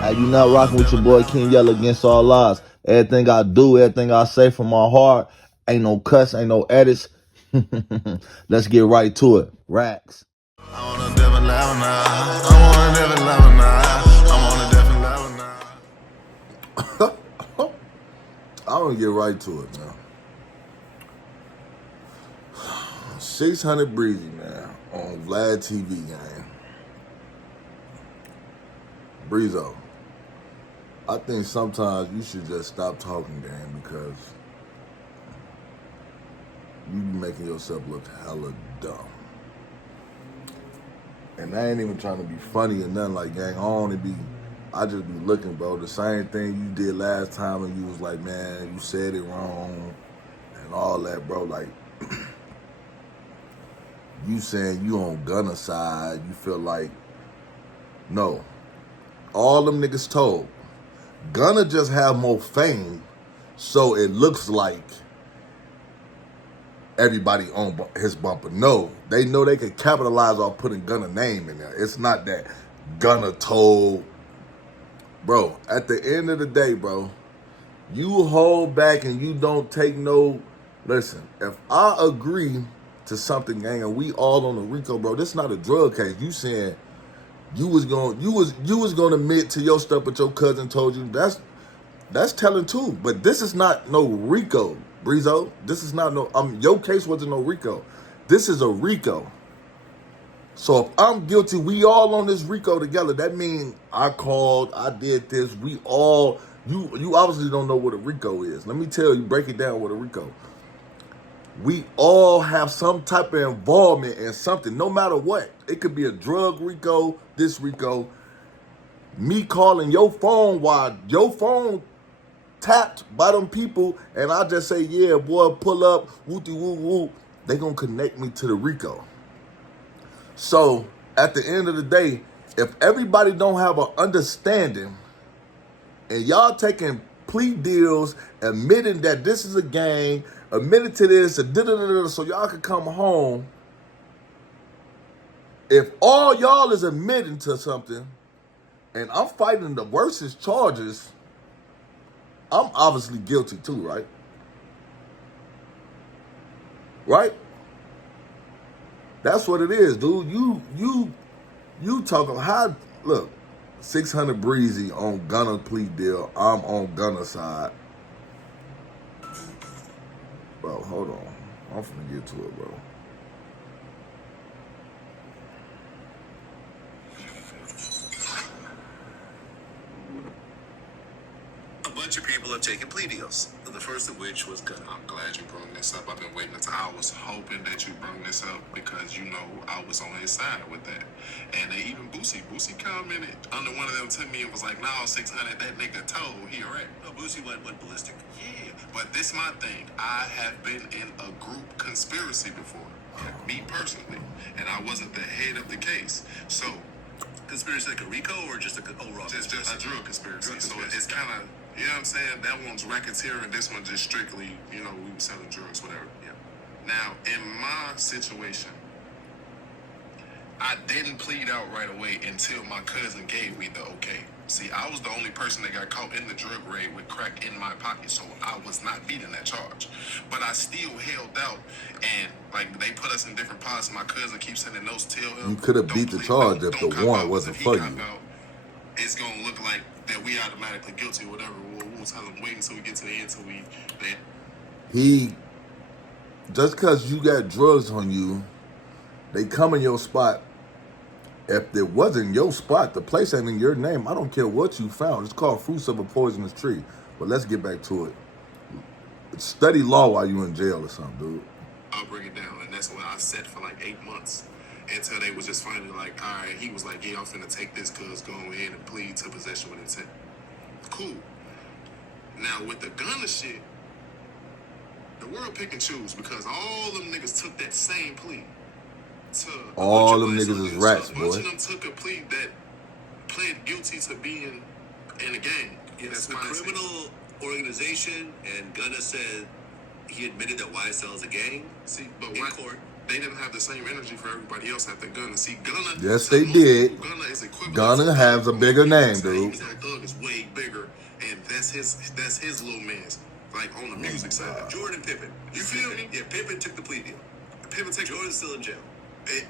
Hey, you not rocking with your boy King Yella against all odds. Everything I do, everything I say from my heart. Ain't no cuss, ain't no edits. Let's get right to it. Racks. I'm on a different level now. I'm on a different level now. I'm on a different level now. I'm gonna get right to it, man. 600 Breezy, man, on Vlad TV, gang. Breezo, I think sometimes you should just stop talking, gang, because you be making yourself look hella dumb. And I ain't even trying to be funny or nothing like, gang. I just be looking, bro. The same thing you did last time and you was like, man, you said it wrong and all that, bro. Like, you saying you on Gunna side, you feel like, no. All them niggas told. Gunna just have more fame, so it looks like everybody on his bumper. No, they know they could capitalize off putting Gunna name in there. It's not that Gunna told. Bro, at the end of the day, bro, you hold back and you don't take no. Listen, if I agree to something, gang, and we all on the RICO, bro, this is not a drug case. You saying you was gonna admit to your stuff, but your cousin told you. That's telling too. But this is not no RICO, Breezo. This is not no. Your case wasn't no RICO. This is a RICO. So if I'm guilty, we all on this RICO together. That means I called, I did this. We all. You obviously don't know what a RICO is. Let me tell you, break it down what a RICO. We all have some type of involvement in something, no matter what. It could be a drug RICO, this RICO. Me calling your phone while your phone tapped by them people, and I just say, yeah, boy, pull up, wooty woo woo. They gonna connect me to the RICO. So at the end of the day, if everybody don't have an understanding, and y'all taking plea deals, admitting that this is a gang, admitting to this, so y'all can come home. If all y'all is admitting to something, and I'm fighting the worstest charges, I'm obviously guilty too, right? Right? That's what it is, dude. You talking how? Look, 600 Breezy on Gunna plea deal. I'm on Gunna side, bro. Hold on, I'm finna get to it, bro. A bunch of people have taken plea deals. The first of which was Gunna. I'm glad you brought this up. I've been waiting until I was hoping that you brought this up because you know I was on his side with that. And then even Boosie commented under one of them to me and was like, "No, 600, that nigga told he right." No, Boosie went ballistic. Yeah, but this my thing. I have been in a group conspiracy before, me personally, and I wasn't the head of the case. So Conspiracy like a RICO or just a overall? just a drug conspiracy. Drug So conspiracy. it's kind of, you know what I'm saying? That one's racketeering. This one just strictly, you know, we were selling drugs, whatever. Yeah. Now, in my situation, I didn't plead out right away until my cousin gave me the okay. See, I was the only person that got caught in the drug raid with crack in my pocket, so I was not beating that charge. But I still held out, and like they put us in different pods. My cousin keeps sending notes, tell him You could have beat the charge if the warrant wasn't for you. It's gonna look like that we automatically guilty or whatever. We'll tell him wait until we get to the end until He just because you got drugs on you, they come in your spot. If it wasn't your spot, the place ain't in your name. I don't care what you found. It's called fruits of a poisonous tree. But let's get back to it. Study law while you in jail or something, dude. I'll bring it down, and that's what I said for like 8 months until they was just finally like, all right. He was like, yeah, I'm finna take this cuz go ahead and plead to possession with intent. Cool. Now with the Gunna shit, the world pick and choose because all them niggas took that same plea. All them niggas is rats, boy. A bunch boy. of them took a plea that pled guilty to being in a gang. It's the criminal organization, and Gunna said he admitted that YSL is a gang. See, but in why court. they didn't have the same energy for everybody else after Gunna? See, Gunna. Yes, to they most did. people, Gunna is equivalent. Gunna to has Thug a on bigger the name, music side. dude. You know, Thug is way bigger, and that's his little man's. Like on the music side. Jordan Pippen. You feel me? Yeah, Pippen took the plea deal. Pippen take Jordan's still in jail.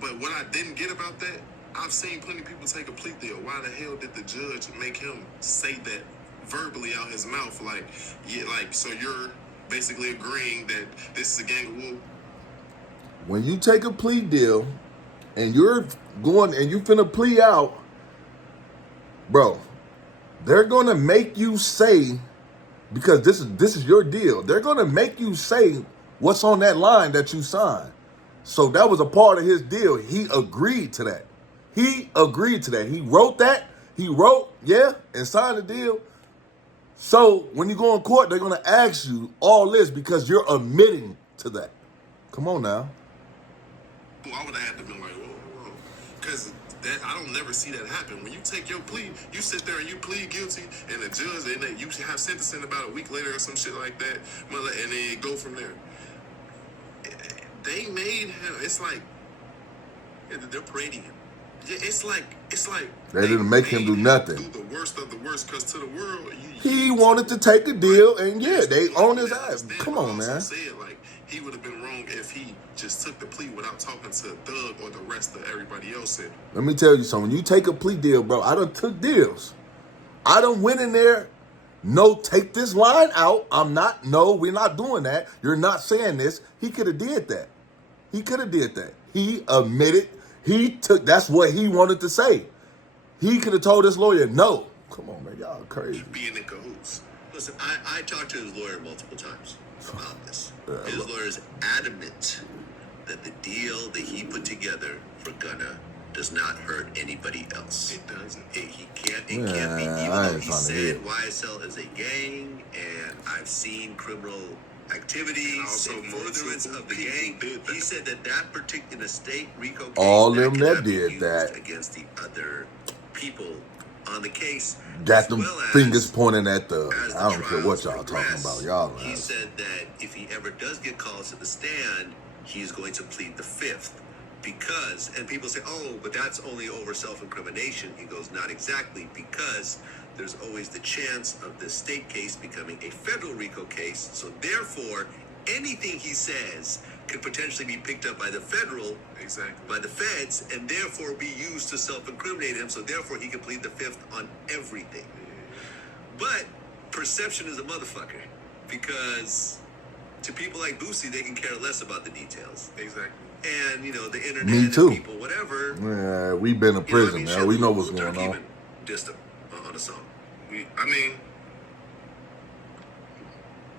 But what I didn't get about that, I've seen plenty of people take a plea deal. Why the hell did the judge make him say that verbally out his mouth? Like, yeah, like, so you're basically agreeing that this is a gang of wolves? When you take a plea deal and you're going and you finna plea out, bro, they're gonna make you say, because this is your deal, they're gonna make you say what's on that line that you signed. So that was a part of his deal. He agreed to that. He agreed to that. He wrote that. He wrote, yeah, and signed the deal. So when you go in court, they're gonna ask you all this because you're admitting to that. Come on now. I would have had to been like, whoa. Because that I don't never see that happen. When you take your plea, you sit there and you plead guilty, and the judge, and then you have sentencing about a week later or some shit like that, and then you go from there. They made him. It's like They're parading him. yeah, it's like They didn't make him do made nothing. Do the worst of the worst, because to the world, He wanted to take a deal, and yeah, they own his ass. understand, Come but on, also man. said, like, he would have been wrong if he just took the plea without talking to Thug or the rest of everybody else. And Let me tell you something. When you take a plea deal, bro, I done took deals. I done went in there. No, take this line out. No, we're not doing that. You're not saying this. He could have did that. He could have did that. He admitted. That's what he wanted to say. He could have told his lawyer, no. Come on, man. Y'all crazy. being in cahoots. Listen, I talked to his lawyer multiple times about this. His lawyer is adamant that the deal that he put together for Gunna does not hurt anybody else. It doesn't. It can't be. Yeah, Even I though ain't he trying to hear said it. YSL is a gang, and I've seen criminal activities And also in furtherance multiple of the people gang. did that. He said that particular state RICO case All them that cannot be did used that. against the other people on the case. Got as them well as- fingers pointing at the. as the I don't care what trials y'all talking progress, about. Y'all. He ass. said that if he ever does get called to the stand, he's going to plead the fifth. Because, and people say, oh, but that's only over self-incrimination. He goes, not exactly, because there's always the chance of the state case becoming a federal RICO case. So therefore, anything he says could potentially be picked up by the federal, by the feds, and therefore be used to self-incriminate him. So therefore, he can plead the fifth on everything. But perception is a motherfucker, because to people like Boosie, they can care less about the details. Exactly. And, you know, the internet Me too. and people, whatever. Yeah, we been in prison, man. We know what's going on. Even dissed him on a song.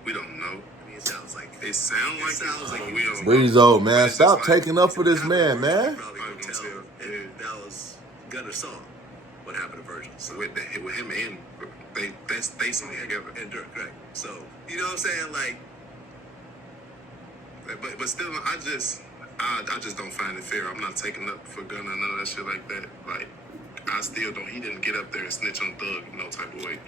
We don't know. I mean, it sounds like It sounds like sounds like but it. we don't know. Breezo, man, But it's stop just like- taking up for this man, man. Probably Probably gonna gonna tell, tell, and yeah. that was Gunna's song. What happened to Virgil? So, with him and they song together. and Dirk, right? So, you know what I'm saying? Like, But still, I just don't find it fair. I'm not taking up for Gunna, none of that shit like that. Like, I still don't. He didn't get up there and snitch on Thug no type of way.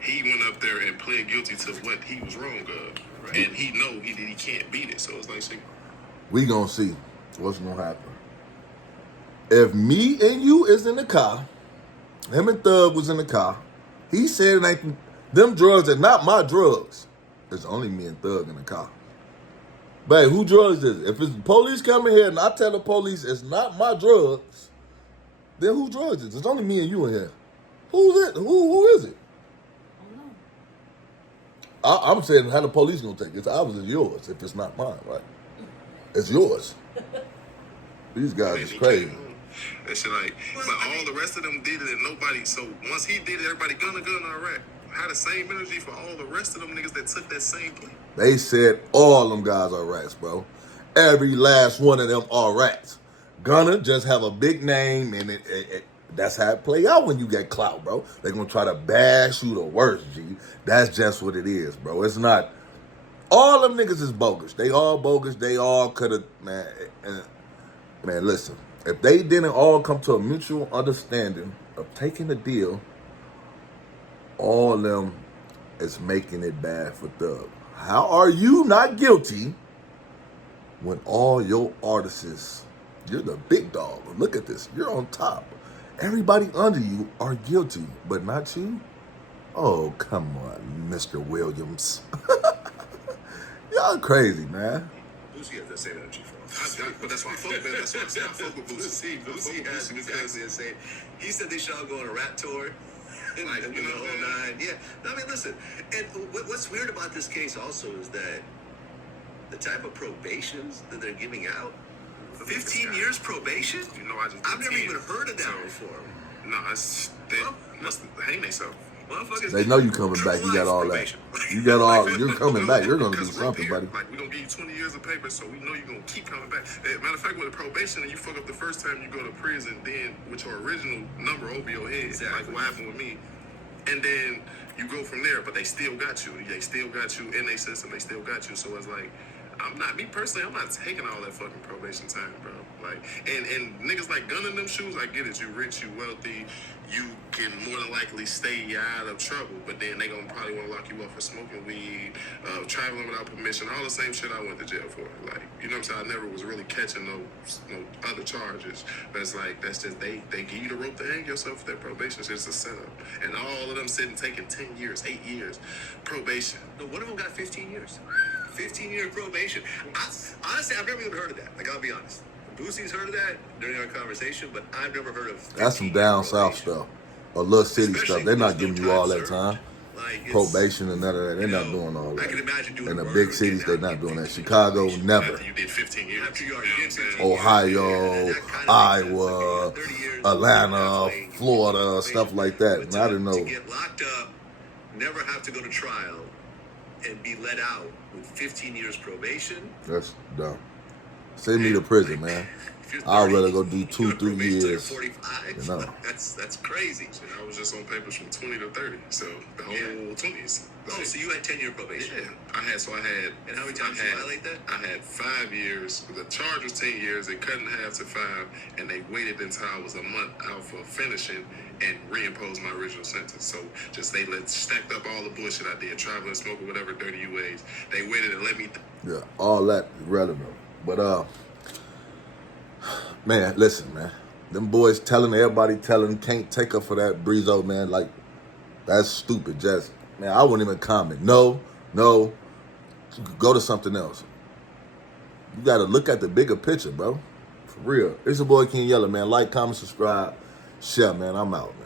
He went up there and pled guilty to what he was wrong of, and he know he can't beat it. So it's like, shit. We gonna see what's gonna happen. If me and you is in the car, him and Thug was in the car. He said it ain't them drugs are not my drugs. It's only me and Thug in the car. But who drugs is it? If it's the police coming here and I tell the police it's not my drugs, then who drugs is it? It's only me and you in here. Who's it? Who is it? I'm saying how the police gonna take it. It's obviously yours if it's not mine, right? It's yours. These guys is He crazy. came home. That shit like, but all the rest of them did it and nobody. So once he did it, everybody Gunna, all right. Had the same energy for all the rest of them niggas that took that same plea. They said all them guys are rats, bro. Every last one of them are rats. Gunna just have a big name, and that's how it play out when you get clout, bro. They gonna try to bash you the worst, G. That's just what it is, bro. It's not. All them niggas is bogus. They all bogus. They all could have, man. Man, listen. If they didn't all come to a mutual understanding of taking the deal, all them is making it bad for Thug. How are you not guilty when all your artists, you're the big dog. Look at this. You're on top. Everybody under you are guilty, but not you? Oh, come on, Mr. Williams. Y'all crazy, man. Boosie has the same energy for But that's why I fuck with. That's why I say I fuck with Boosie. Boosie has exactly the same. He said they should all go on a rap tour. Like, the whole nine. Yeah. No, I mean, listen. And what's weird about this case also is that the type of probations that they're giving out, 15 years probation? You know, I've never even heard of that before. No, they must hang themselves. Motherfuckers, They know you coming back. You got all that. probation. You got all. You're coming back. You're gonna do Because we're something, here. buddy. Like, we're gonna give you 20 years of paper, so we know you're gonna keep coming back. Matter of fact, with a probation and you fuck up the first time you go to prison, then with your original number over your head, Exactly. like what happened with me, and then you go from there, but they still got you. They still got you in their system. They still got you. So it's like, I'm not taking all that fucking probation time, bro. Like, and niggas like Gunna in them shoes, I get it. You rich, you wealthy, you can more than likely stay out of trouble. But then they gonna probably want to lock you up for smoking weed, traveling without permission, all the same shit I went to jail for. Like, you know what I'm saying? I never was really catching no other charges. But it's like, that's just, they give you the rope to hang yourself for that probation. It's just a setup. And all of them sitting taking 10 years, 8 years probation. No, one of them got 15 years. 15-year probation. Honestly, I've never even heard of that. Like, I'll be honest. Boosie's heard of that during our conversation, but I've never heard of. That's some down south stuff, or little city Especially stuff. They're not if giving there's you no all time that served. time. Like, it's, Probation and none of that. They're you not know, doing all I can that. imagine doing In the murder big and cities, getting they're out not doing that. 15 Chicago, years. never. After you did 15 years. After you You already know what I'm did saying? 15 years. Ohio, That kinda makes Iowa, sense. Like, 30 years, Atlanta, definitely. Florida, stuff like that. But And I didn't know. to get locked up, never have to go to trial, and be let out with 15 years probation. That's dumb. Send me to prison, man. If you're I'd 30, rather go do you 2, go 3 probation till you're years. 45. You know. That's crazy. So I was just on papers from 20 to 30, so the whole 20s. Oh, so you had 10-year probation. Yeah, I had. And how many times did you violate that? I had 5 years. The charge was 10 years. They cut in half to 5, and they waited until I was a month out for finishing and reimposed my original sentence. So just they stacked up all the bullshit I did, traveling, smoking, whatever dirty ways. They waited and let me. Yeah, all that relevant. But man, listen, man. Them boys everybody telling, can't take her for that Breezy, man. Like, that's stupid. Just, man, I wouldn't even comment. No, go to something else. You got to look at the bigger picture, bro. For real. It's your boy King Yella, man. Like, comment, subscribe, share, man. I'm out, man.